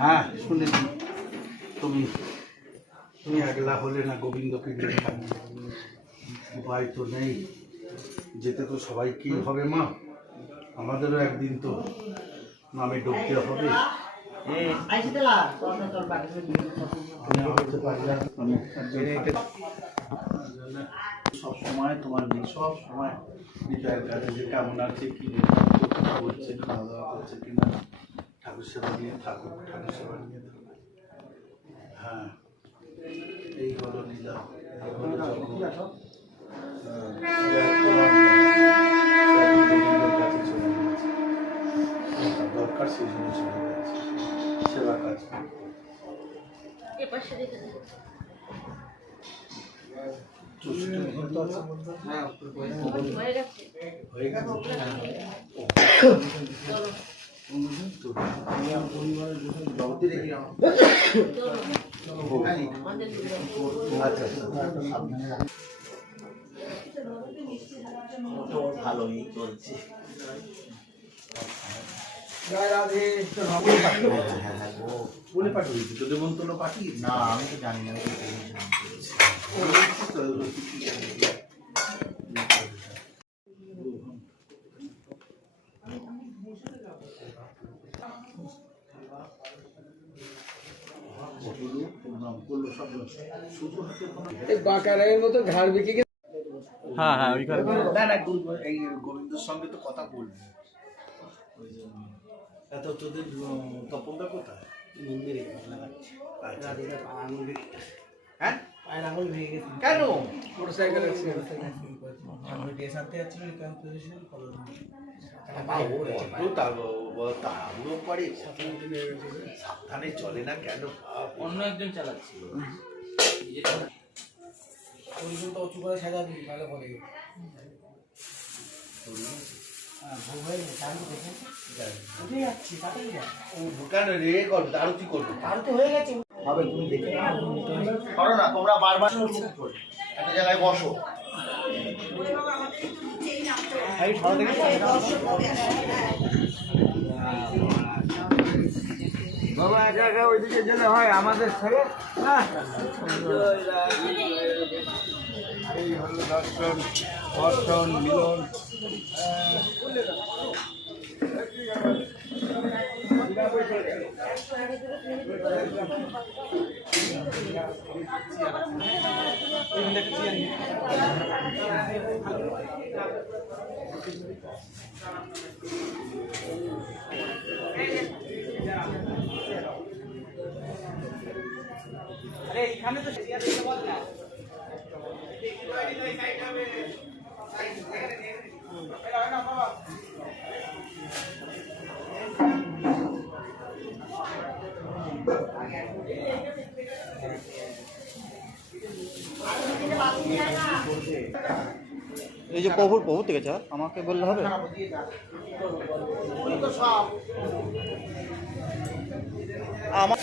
হ্যাঁ শুনেছি তুমি তুমি একলা হলে না গোবিন্দকে নিয়ে উপায় তো নেই, যেতে তো সবাইকেই হবে মা, আমাদেরও একদিন তো নামে ডুবতে হবে। সব সময় তোমার মেয়ে সব সময় বিজয়ের কাছে যে কেমন আছে কি কথা বলছে, খাওয়া দাওয়া করছে কিনা, ঠাকুর সেবা নিয়ে থাকুক, ঠাকুর সেবা নিয়ে থাকুক। হ্যাঁ এই হলো লীলা, দরকার সেই জন্য চলে গেছে সেবা কাজ। ভালোই চলছে। বলে পাঠিয়েছি তো দেবন্তল পাঠিয়েছি না, আমি তো জানি না। বাঁকারের মতো ঘাড় বেঁকে গেছে। হ্যাঁ হ্যাঁ ওইখানে না না এই গোবিন্দর সঙ্গে তো কথা বলবো। এত তোদের তপনটা কোথায়? মন্দিরে হ্যাঁ পায়ের আঙুল ভেঙে গেছে কেন? মোটরসাইকেল সাবধানে চলে না কেন? অন্য একজন চালাচ্ছিল। উঁচু করে সাজা দিই ভালো করে। ঢুকানো রে করবে আরতি করবে, আরতি হয়ে গেছে হবে তুমি দেখে করো না, তোমরা বারবার একটা জায়গায় বসো। বাবা একা একা ওইদিকে গেলে হয় আমাদের ছেড়ে। এই হলো দর্শন দর্শন মিলন। আরে এখানে তো বল না। এই যে প্রভুর থেকে চা আমাকে বললে হবে। আমার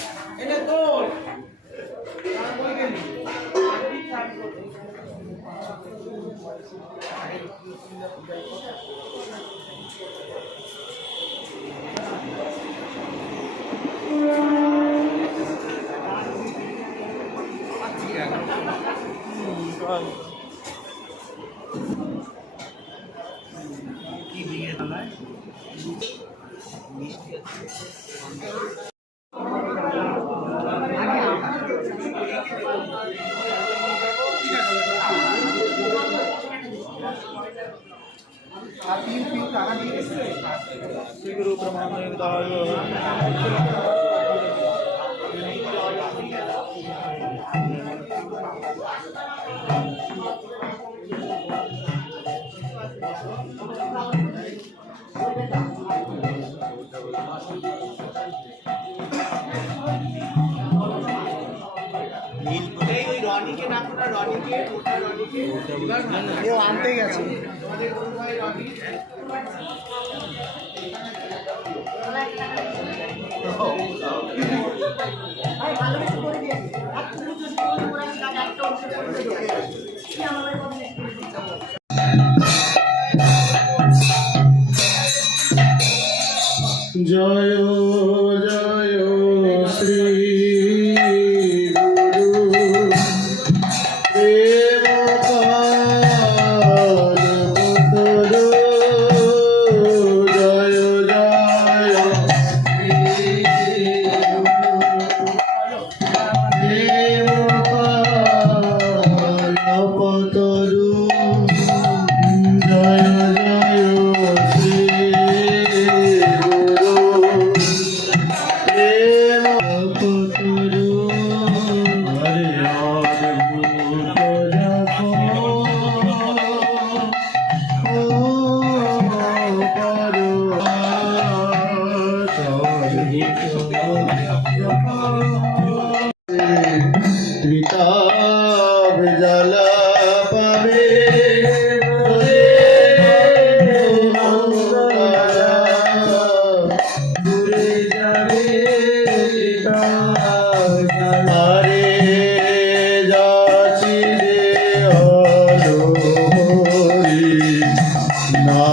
আনতে গেছে জয় জয় শ্রী গুরু প্রেম পাদপদ্ম জয় জয় প্রেম পাদপদ্ম জয় জয় শ্রী গুরু প্রেম পাদপদ্ম হরে অদ্ভুত জপ ত্রিতাব জ্বালা পাবে দূরে যাবে আরে যাচ্ছি রে হলো হরি না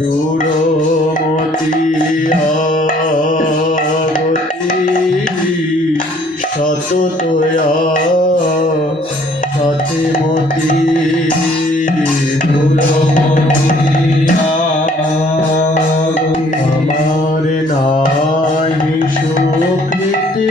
দূরমতি আগতি সততয়া সতিমতি দূরমতি আমার নাই সুকৃতি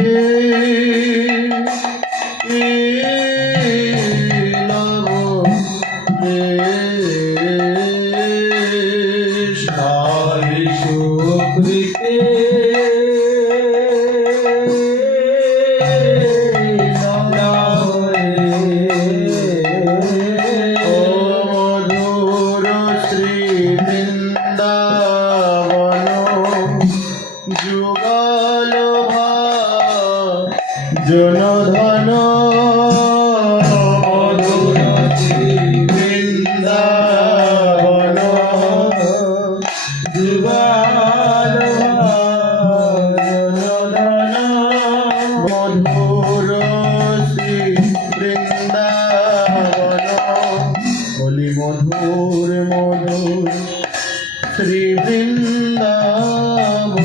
যুগল জনধন বৃন্দাবন যুগল জনধন মধুর শ্রী বৃন্দাবন বলি মধুর মধুর শ্রী বৃন্দাবন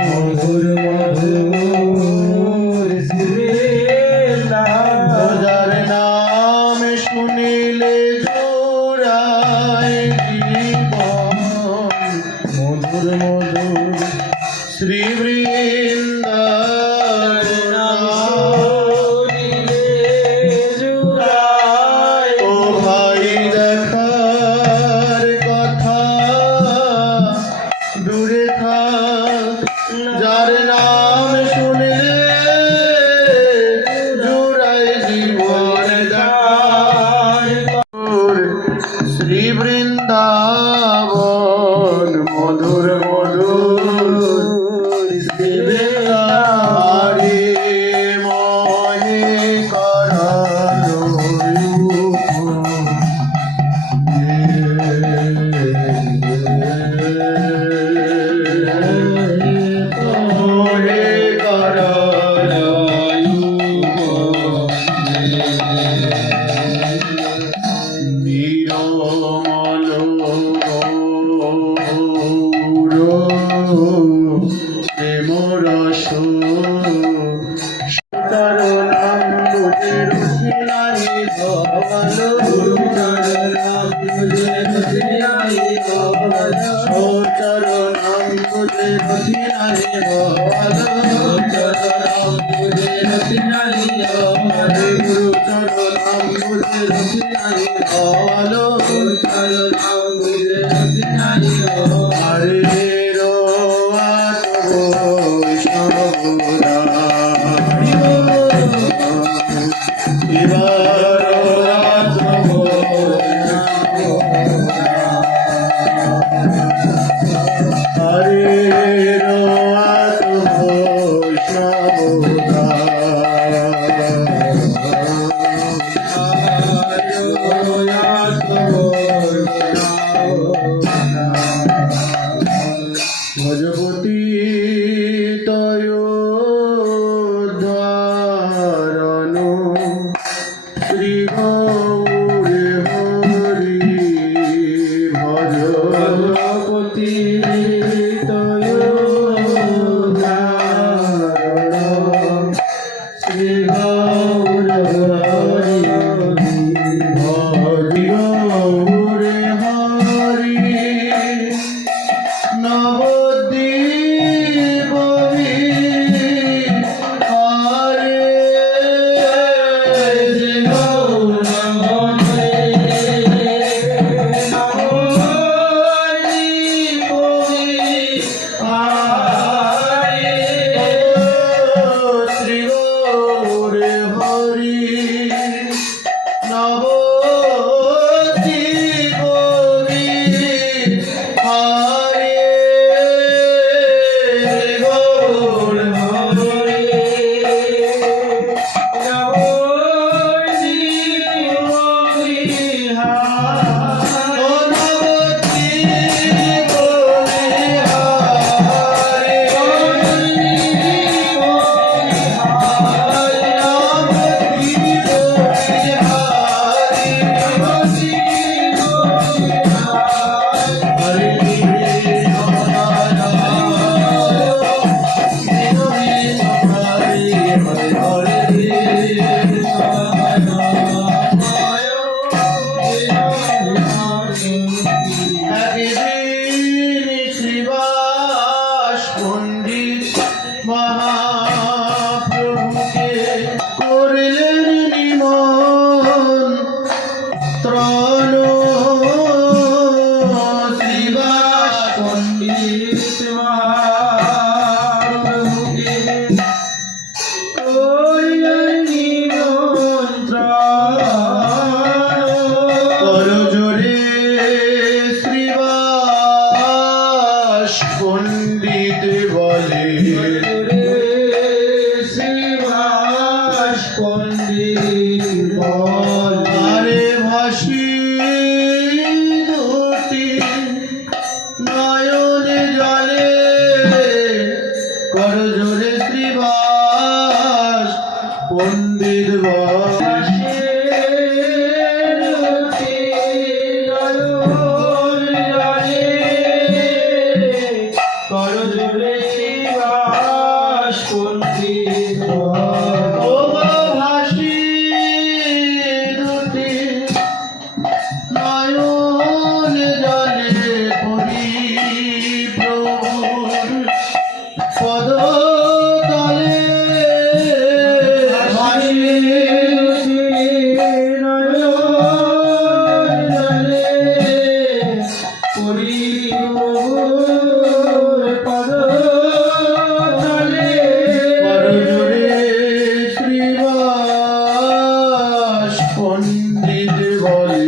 মধুর মধুর শ্রী বৃন্দাবন যার নাম শুনিলে জোড়ায় জীবন মধুর মধুর শ্রী বৃন্দাবন ও ভাই দেখার কথা দূরে থাক যার নাম শুনলে জোড়ায় জীবন শ্রী বৃন্দাবন মধুর মধুর শ্রী বৃন্দাবনে মনে করালো ভজপতি তয় পণ্ডিত মহাপ্রভুকে করলেন নিমন্ত্রণ শ্রীবাস পণ্ডিত মহাপ্রভুকে করলেন নিমন্ত্রণ করজোড়ে শ্রীবাস পণ্ডিত বলে শ্রীবাস পণ্ডিত বলে ভাসি দুটি নয়নে জলে করজোড়ে শ্রীবাস পণ্ডিত বলে পণ্ডিত বলে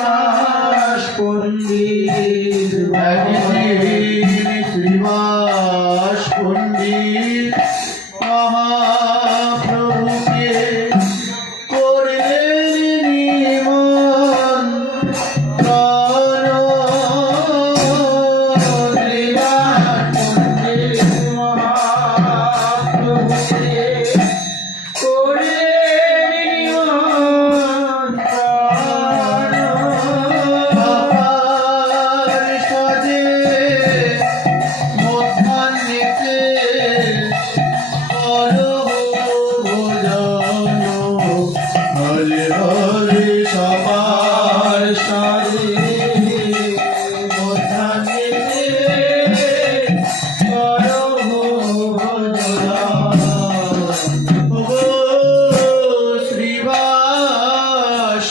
শ্রীবাস পণ্ডিত শ্রীবাস পণ্ডিত মহাপ্রভুকে করলেন নিমন্ত্রণ শ্রীবাস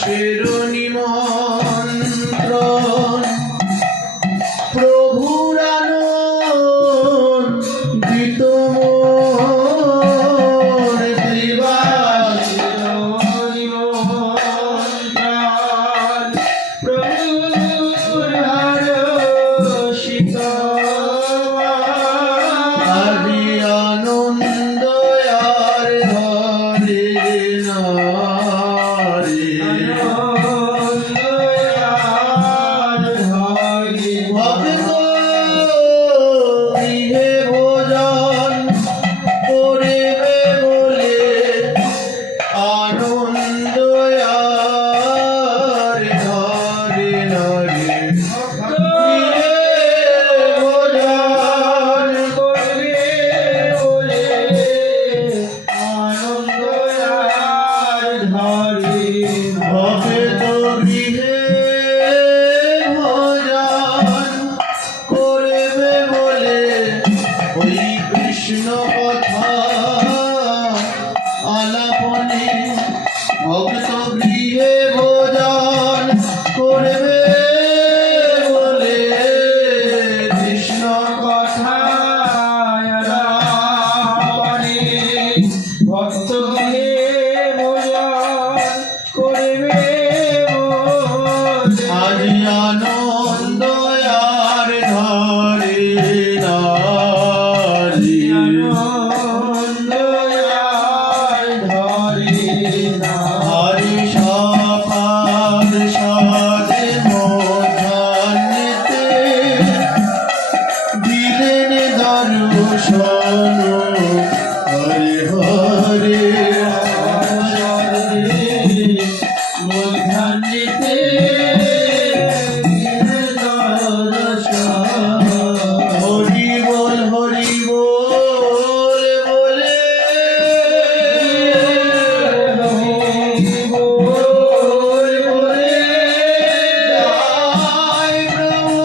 পণ্ডিত মহাপ্রভুকে নিমন্ত্রণ প্রভুরানন্দিত মন শ্রীবাস নিমন্ত্রণ প্রভুর হর্ষিত আদি আনন্দ আর ধরে নারী কৃষ্ণ কথা আলাপনে ভক্ত গৃহে ভোজন করবে বলে কৃষ্ণ কথা আলাপনে ভক্ত গৃহে ভোজন করবে আজি আনন্দ আর ধরে না হরে হরে মধ্যাহ্নিতে হরি বল বলে জয় প্রভু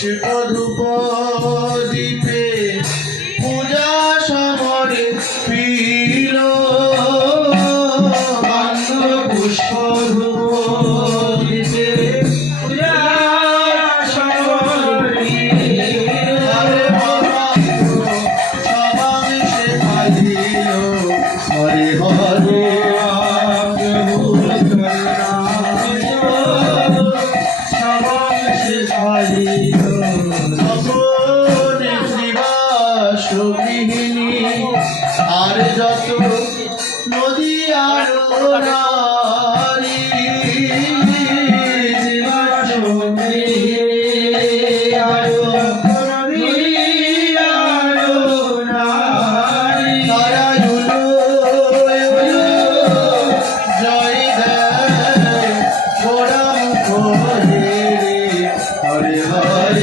পুষ্প ধূপ দীপে পূজা সমরে পিল পুষ্প ধূপ দীপে পূজা সমরে সমাবেশে খাইল হরে হরে আর যত নদী আর নারী জয় দেয় গোড়া হরে হরে হরে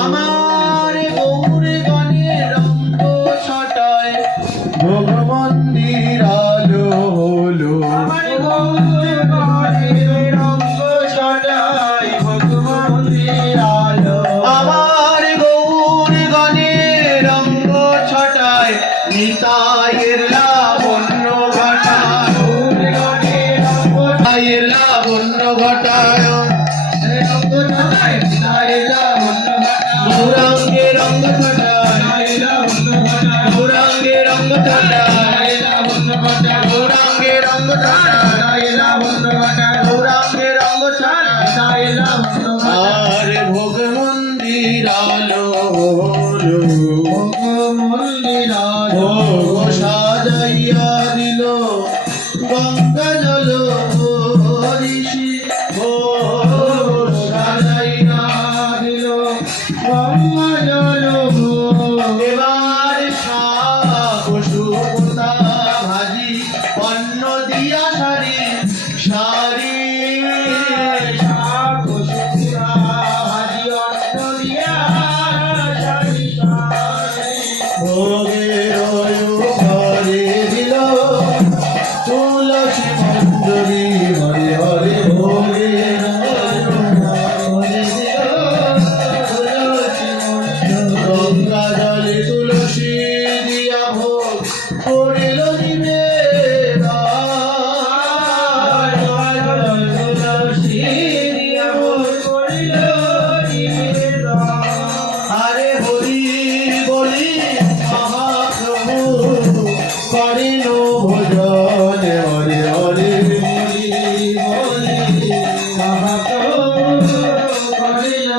আমার গৌর গণে রঙ্গ ছটায় ভোগ মন্দির আলো হলো আমার গৌর গণে রঙ্গ ছটায় ভোগ মন্দির আলো আমার গৌর গণে রঙ্গ ছটায় নিতাইয়ের লাবণ্য ঘটায় নিতাইয়ের লাবণ্য ঘটায় গৌরাঙ্গে রঙ্গ ছটায় গৌরাঙ্গে রঙ্গ ছটায় গৌরাঙ্গে রঙ্গ ছটায় গৌরাঙ্গে রঙ্গ ছটায় আর ভোগ মন্দির আলো ভোগ মন্দির আলো ভোগ সাজাইয়া দিল গঙ্গা জল ঋষি ভোগ সাজাইয়া দিল গঙ্গা জল এবার শাক সুতা ভাজি অন্ন দিয়া সারি সারি শাক সুতা ভাজি অন্ন দিয়া সারি সারি ভোগের ঘরে দিল তুলসী মঞ্জরি হরে হরে ভোগের গঙ্গা জলে তুলসী দিয়া ভোগ করিল তুলসী দিয়া ভোগ করিল আরে হরি বলি মহাপ্রভু করিল ভোজন হরে হরে হরি বলি মহাপ্রভু করিল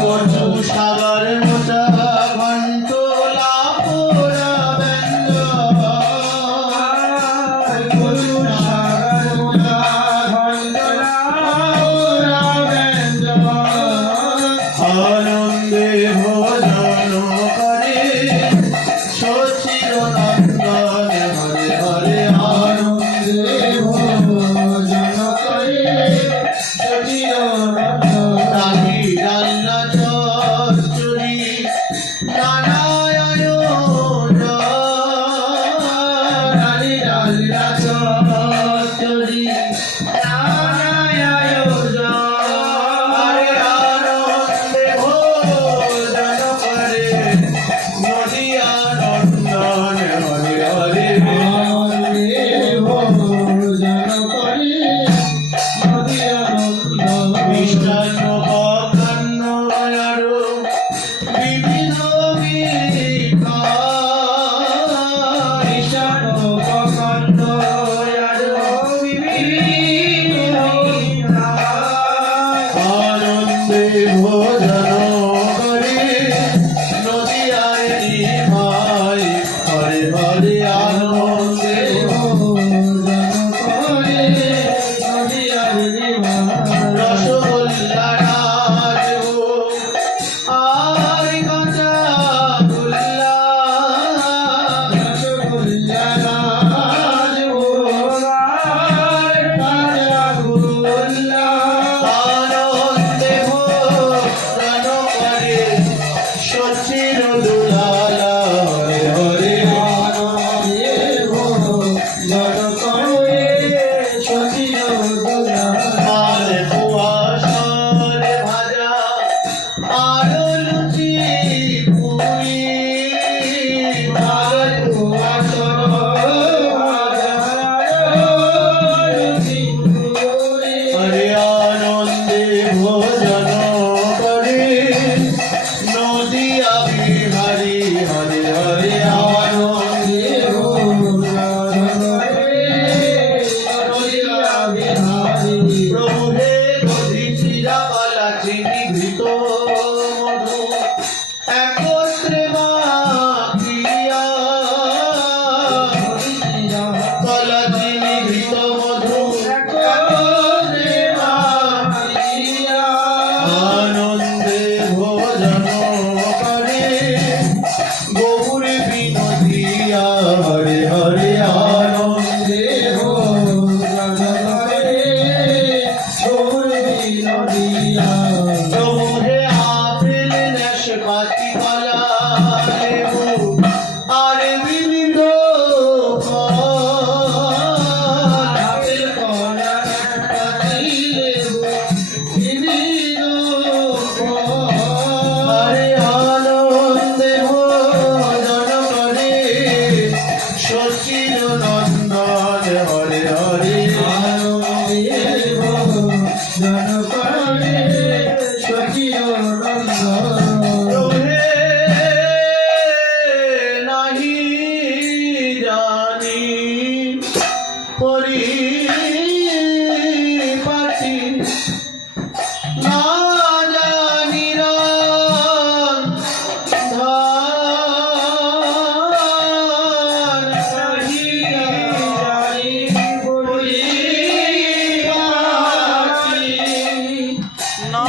ভোজন সাগর মোটা ঘণ্ট লাপোরা ব্যঞ্জ সাগর মোটা ঘণ্ট লাপোরা ব্যঞ্জ আনন্দে ভোজন করে সচির নন্দন হরে হরে আনন্দে ভোজন করে সচির নন্দন রাধি রান্না চচ্চড়ি নানায় আয়োজন রাধি রান্না চচ্চড়ি নানায় আয়োজন আরে আনন্দে ভোজন করে নদিয়া নন্দন হরে হরে ভোজন করে নদিয়া নন্দন মিষ্টান্ন ভক্তান্ন আরো বিবিধ মিষ্টান্ন ভক্তান্ন আরো বিবিধ আনন্দে ভোজন চিনি ঘৃত মধু একত্রে মাখিয়া, কলা চিনি ঘৃত মধু একত্রে মাখিয়া, আনন্দে ভোজন করে গৌর বিনোদিয়া। হরে হরে আনন্দে ভোজন করে গৌর বিনোদিয়া। প্রভুরে আপেল নাশপাতি কলা লেবু আর বিভিন্ন ফল, আপেল কলা নাশপাতি লেবু বিভিন্ন ফল, হরে আনন্দে ভোজন করে সচির নন্দন। হরে হরে আনন্দে ভোজন করে সচির নন্দন। প্রভে নাহি জানি পরিপাটি, না জানি রং ধান, নাহি জানি পরিপাটি, না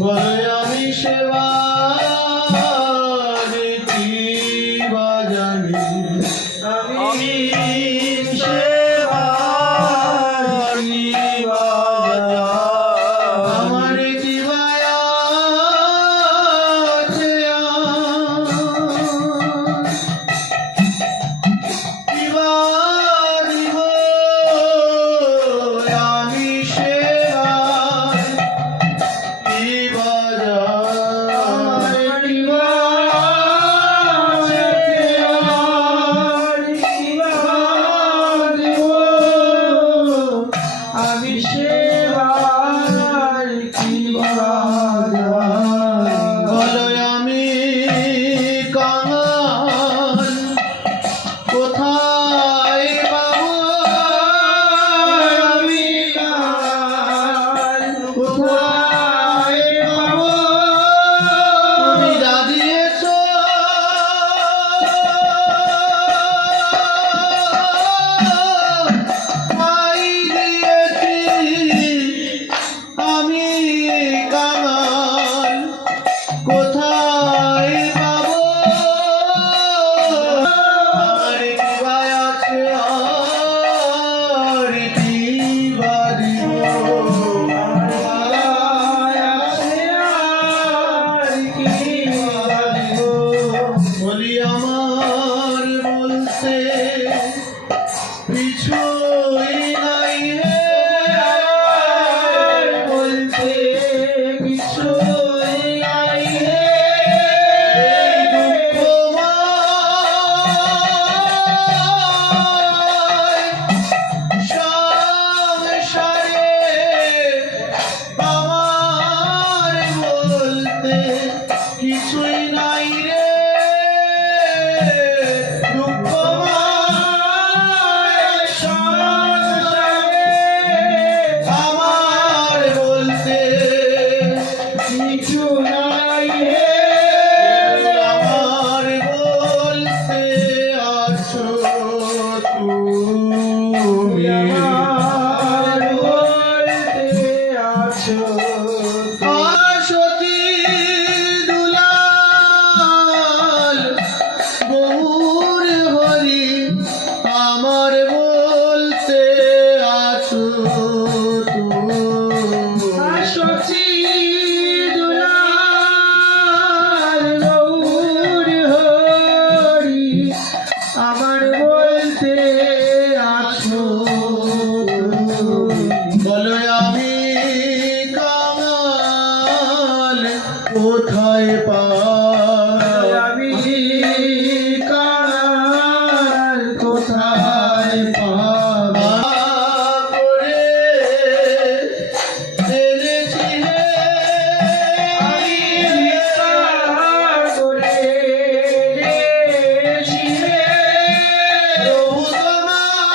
বলে আমি সেবা নীতি বাজানি, আমি সেবার নিবাজা। আমার জীবায় আছে জীবা দিব আমি সেবা জীবাজা। আমার জীবায় আমি সেবার কি বলো আমি কাঙাল কোথায় পাবো, আমি কাঙাল কোথায় পাবো, তুমি যা দিয়েছ তাই দিয়েছি, আমি কাঙাল কোথায় পাবো, আমার জীবায় আছে আর জীবা দিব, আমার জীবায় আছে আর জীবা দিব। বলি আমার বলতে কিছুই নাই হে, বলতে কিছুই নাই হে, এই দুঃখময় সংসারে আমার বলতে কিছুই নাই রে, দুঃখময় সংসারে আমার বলতে কিছু নাই হে, আমার বলতে আছো তুমি, আমার বলতে আছো সতী দুলাল গৌর হরি, আমার বলতে আছো তুমি, সতী দুলাল গৌর হরি, আমার বলতে আছো তুমি। বলো আমি কাঙাল কোথায় পাই, আমি কাঙাল কোথায় পাবো, করে এনেছি হে, আমি করে এনেছি হে, প্রভু তোমার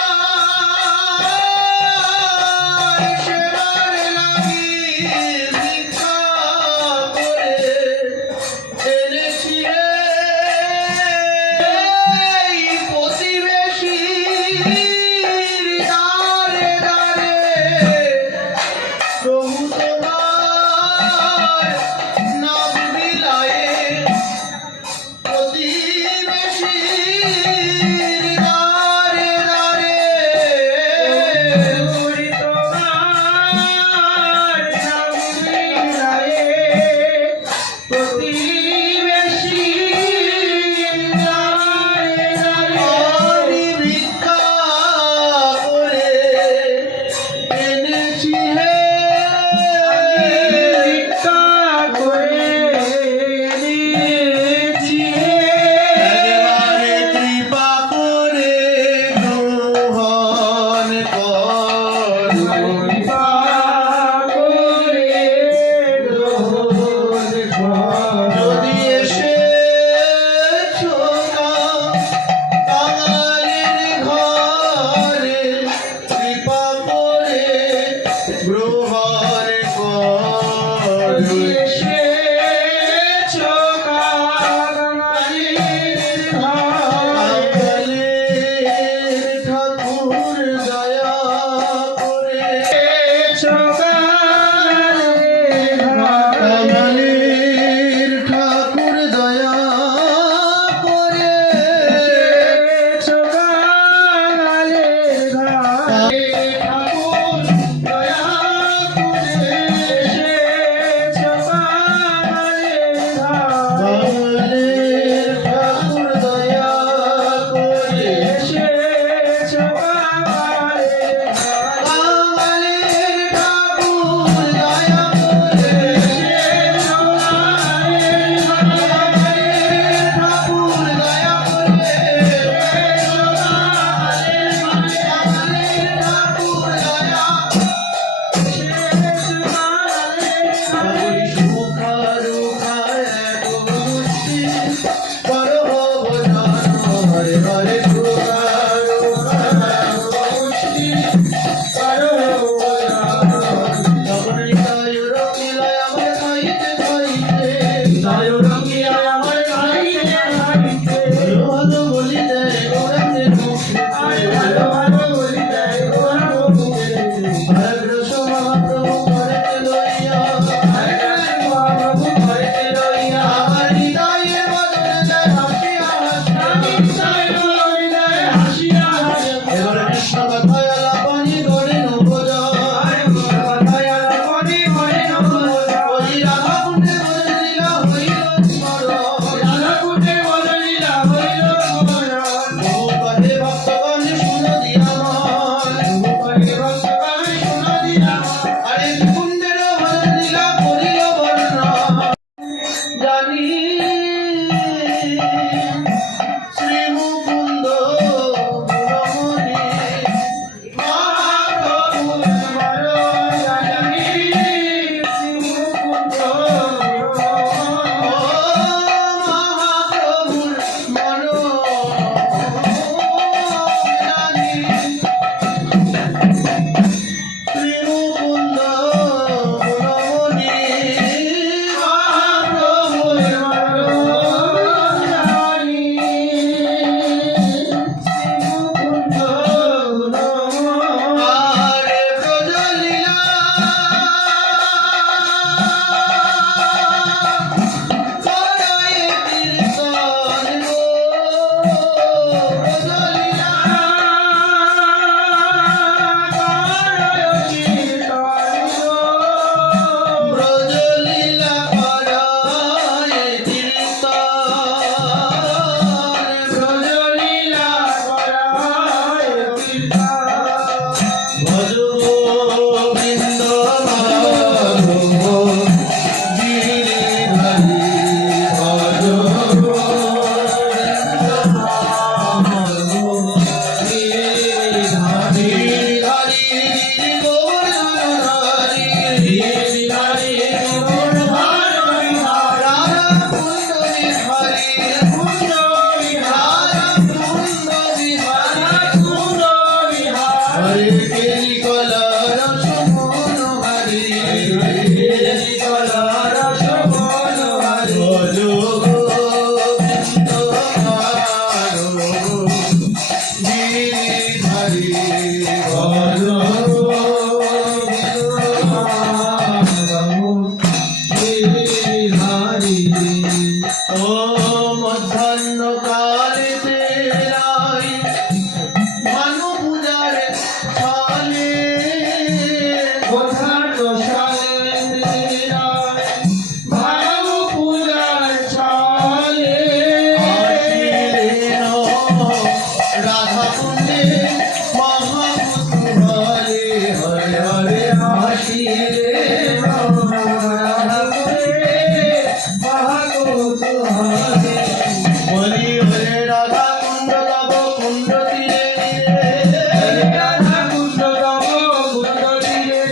দয়া করে কাঙালের ঠাকুর দয়া করে কাঙালের ঠাকুর দয়া করে কাঙালের ঠাকুর দয়া করে ঠাকুর দয়া করে ঠাকুর দয়া সুখা রুখা এক মুষ্টি বড় হব জানো হরে হরে সুখা রুখা মুষ্টি বড় হব তখন তাই রঙিলায় আমার খাইতে খাইতে তাই রঙিলায় আমার খাইতে খাইতে ভালো বলি দেয় ওরাতে মুখে ভালো বলি দেয় ওরা মুখে হরে কৃষ্ণ মহাপ্রভু ঘরেতে লইয়া হরে কৃষ্ণ মহাপ্রভু ঘরেতে লইয়া আমার হৃদয়ে বদলে দেয় হাসিয়া হাসিয়া এবার কৃষ্ণ কথায় আলাপানি করে নবজা ওই রাধা কুণ্ডে বলে লীলা হইল স্মরণ বহু পদে ভক্তগণ শুনো দিয়া আরে কুণ্ডের ভজন লীলা করিল বর্ণনা জানি শ্রী মুকুন্দ রমণী মহাপ্রভুর জানি শ্রী মুকুন্দ মহাপ্রভুর জানি শ্রী মুকুন্দ রমণী মহাপ্রভুর জানি আরে ব্রজলীলা করায় কীর্তন গো ব্রজলীলা ব্রজলীলা করায় কীর্তন ব্রজলীলা করায় কীর্তন ভজ গোবিন্দ মাধব গিরিধারী ভজ গোবিন্দ মাধব গিরিধারী হরি গোবর্ধনধারী গিরিধারী গোবর্ধনধারী রাধা কুণ্ড বিহারী রাধা কুণ্ড বিহারী হরে কেলি কলা রস মনোহারী কেলি কলা রস মনোহারী ভজ গোবিন্দ মাধব গিরিধারী ভজ গোবিন্দ মাধব গিরিধারী ও মধ্যাহ্ন কালেতে রাই ভানু পূজার ছলে মধ্যাহ্ন কালেতে রাই ভানু পূজার ছলে আসিলেন রাধা কুণ্ডে মহাকুতুহলে হরে হরে আসিলেন রাধা কুণ্ডে মহাকুতুহলে বলি হরে রাধা কুণ্ড তব কুণ্ড তীরে রাধা কুণ্ড তব কুণ্ড তীরে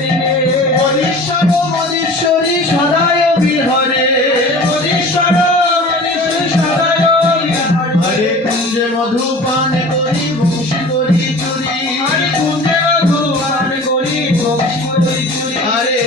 মদীশ্বর মদীশ্বরী সদায় বিহরে মদীশ্বর মদীশ্বরী সদায় বিহরে হরে কুঞ্জে মধু পান করি বংশী করি চুরি হরে কুঞ্জে মধু পান করি বংশী করি চুরি হরে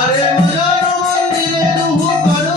আরে মজার মন্দিরে দুহু করো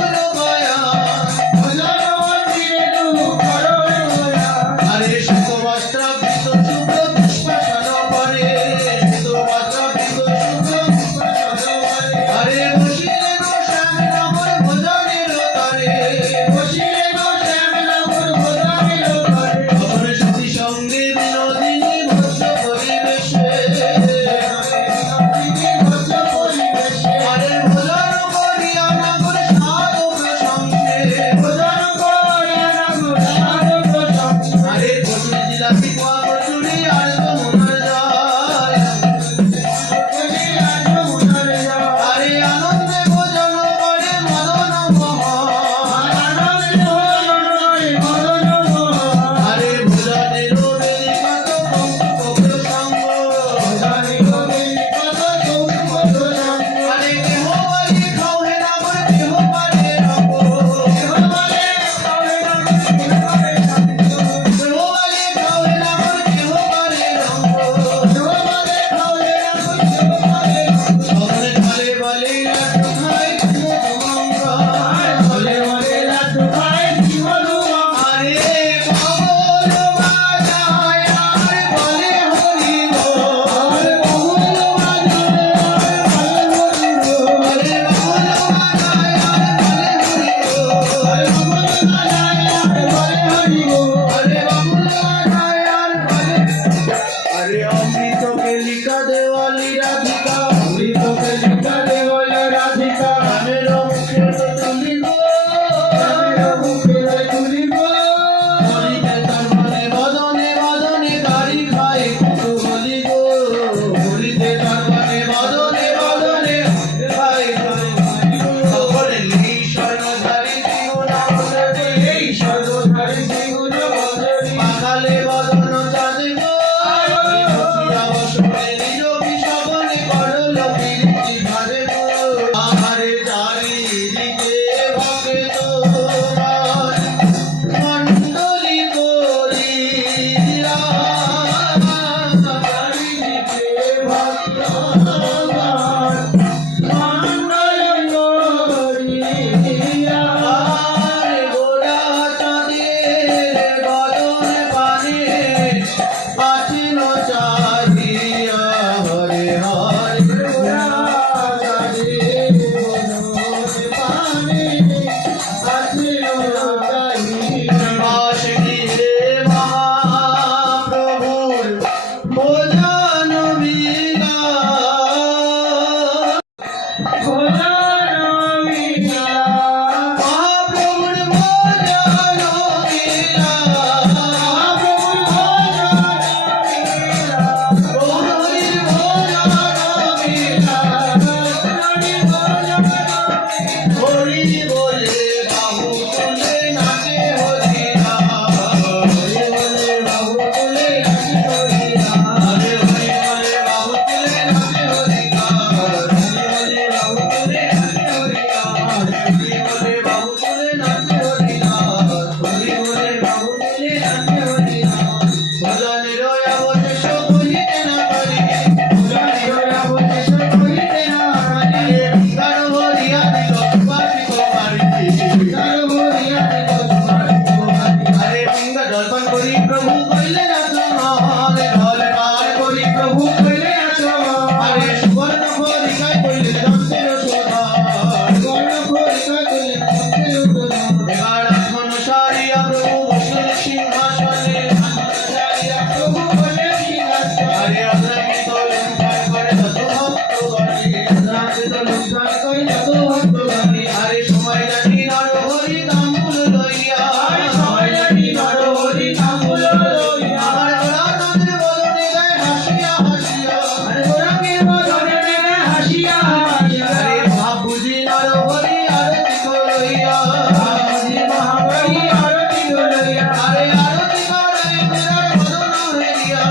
লইয়া আজি মহামাই আরতি গো লইয়া আরে আরতি করে মেরা বদন হইয়া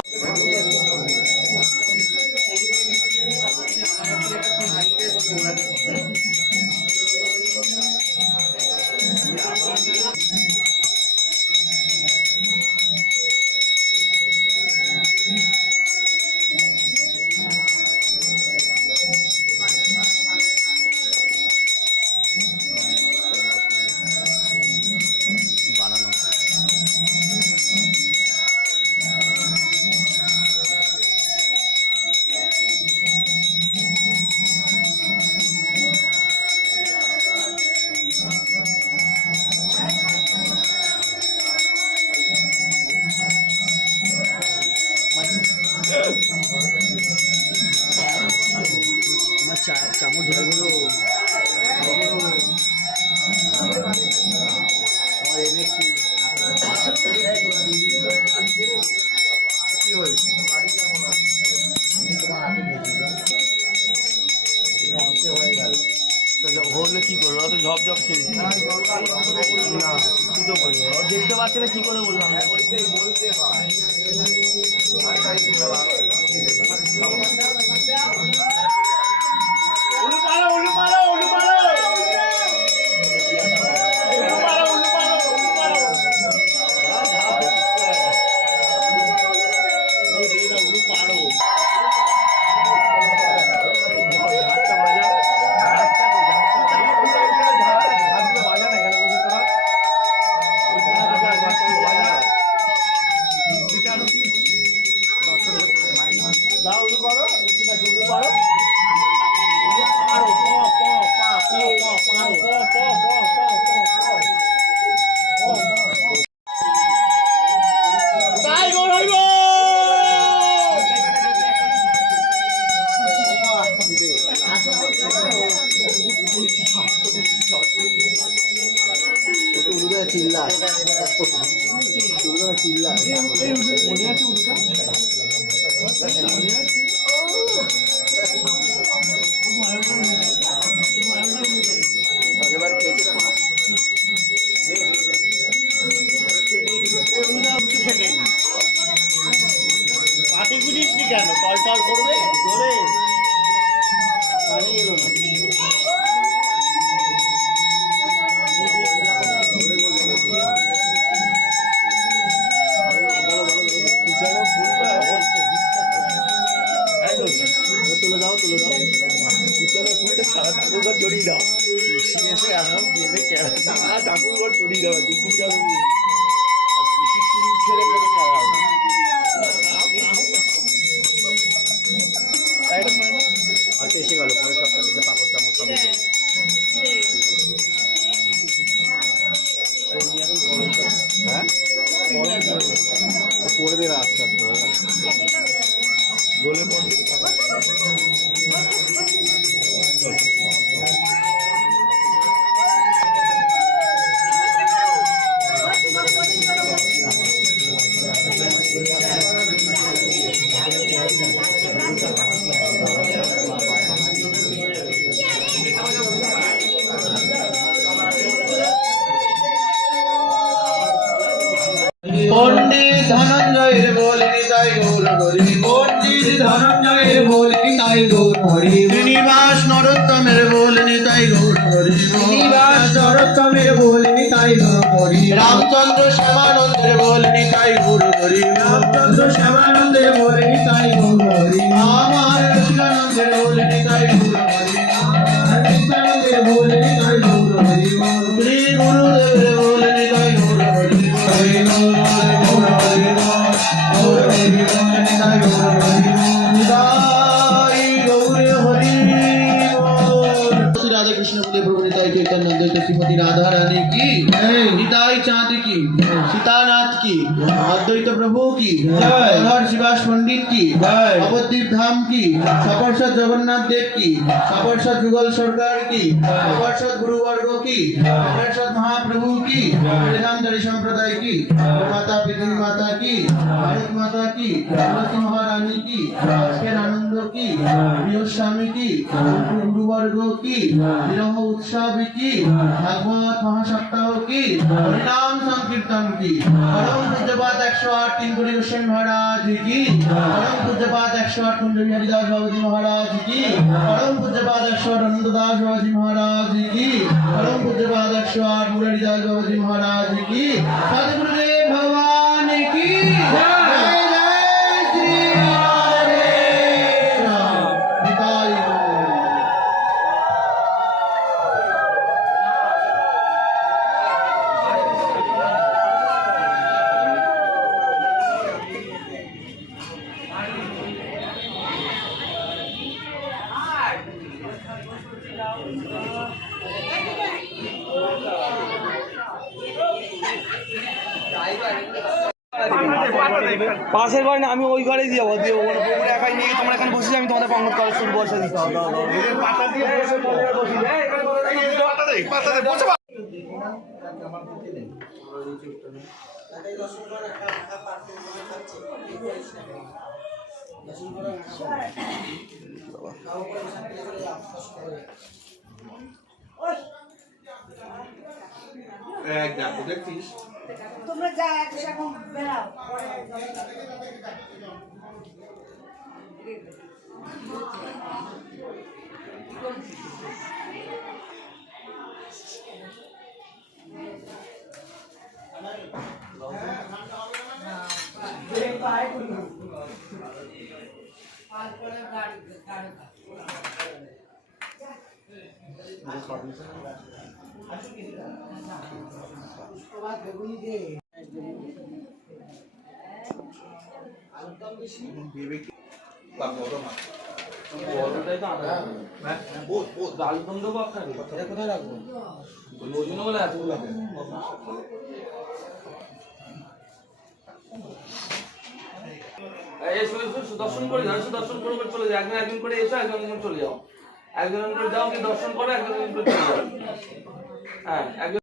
চামচ ধরে গেল এনেছি কি হয়েছে হয়ে গেল হলে কি করবো অত ঝপ ঝপ ছেড়েছি না কি তো বলবো দেখতে পাচ্ছে না কি করে বললাম বলতে হয় চিল্লা চিল্লা মনে আছে উল্টা আগেবার খেয়েছিলাম পাটি বুঝিস নি কেন টল টল করবে ধরে পানি এলো না তুলে দাও ফুলটা সারা ঠাকুরঘর চড়িয়ে দাও এসে এমন দেবে সারা ঠাকুরঘর চড়িয়ে দেওয়া দুপুর ছেড়ে করে আচ্ছা এসে গেল পরের সপ্তাহ থেকে পাপড় চামড় সব হ্যাঁ পড়বে না আস্তে আস্তে হয়ে গেল দোলে পড়বে পণ্ডিত ধনঞ্জয়ের বলিনি তাই গৌর হরি পণ্ডিত ধনঞ্জয়ের বলিনি তাই গৌর হরি শ্রীনিবাস নরোত্তমের বলিনি তাই গৌর হরি শ্রীনিবাস নরোত্তমের বলিনি তাই গৌর হরি রামচন্দ্র শ্যামানন্দের বলিনি তাই গৌর হরি রামচন্দ্র শ্যামানন্দের বলিনি তাই গৌর হরি আমার কৃষ্ণানন্দের বলিনি তাই গৌর হরি কৃষ্ণানন্দের বলিনি তাই গৌর হরি শ্রী গুরুদেবের বলিনি তাই গৌর হরি হরি राधा कृष्ण बोले प्रभु निताई चैतन्य श्रीमती राधा रानी की निताई चाँद की सीतानाथ की अद्वैत प्रभु की हर शिवास पंडित की अवद्वीप धाम की सपर्षद जगन्नाथ देव की सपर्षद जुगल सरकार की सपर्षद गुरुवर्गो की सपर्षद महाप्रभु মহাপ্রভু কি, বেদান্তী সম্প্রদায় কি, মাতা পৃথিবী মাতা কি, ভারত মাতা কি, তুলসী মহারানী কি, আজকের আনন্দ কি, প্রিয় স্বামী কি, গুরুবর্গ কি, বিরহ উৎসব কি, ভাগবত মহাসপ্তাহ কি, হরিনাম সংকীর্তন কি, পরম পূজ্যপাদ 108 তিনগুলি হোসেন মহারাজ কি, পরম পূজ্যপাদ 108 কুঞ্জবি হরিদাস বাবাজি মহারাজ কি, পরম পূজ্যপাদ 108 অনন্ত দাস বাবাজি মহারাজ কি, পরম পূজ্যপাদ 108 মুরারিদাস বাবাজি মহারাজ কি, সদ্গুরুদেব ভগবান কি জয় জয় শ্রী রাধে রাম নিতাই গৌর। পাশের ঘরে না, আমি ওই ঘরেই দিয়ে যাবো, দিয়ে ওখানে পুকুরে একাই নিয়ে গিয়ে তোমরা এখানে বসে আমি তোমাদের পঙ্গত করার শুরু বসে দিচ্ছি। তোমরা যা এখন বেরাও আলুদম দেবো আপনাকে, কোথায় রাখবো ওই জন্য বলে এতগুলো এসো এসো সুদর্শন করে যাও, সুদর্শন করে চলে যাও, একজন একজন করে এসো, একজন একজন চলে যাও, একজন করে যাও, কি দর্শন করো, একজন একজন করে চলে যাও। হ্যাঁ একজন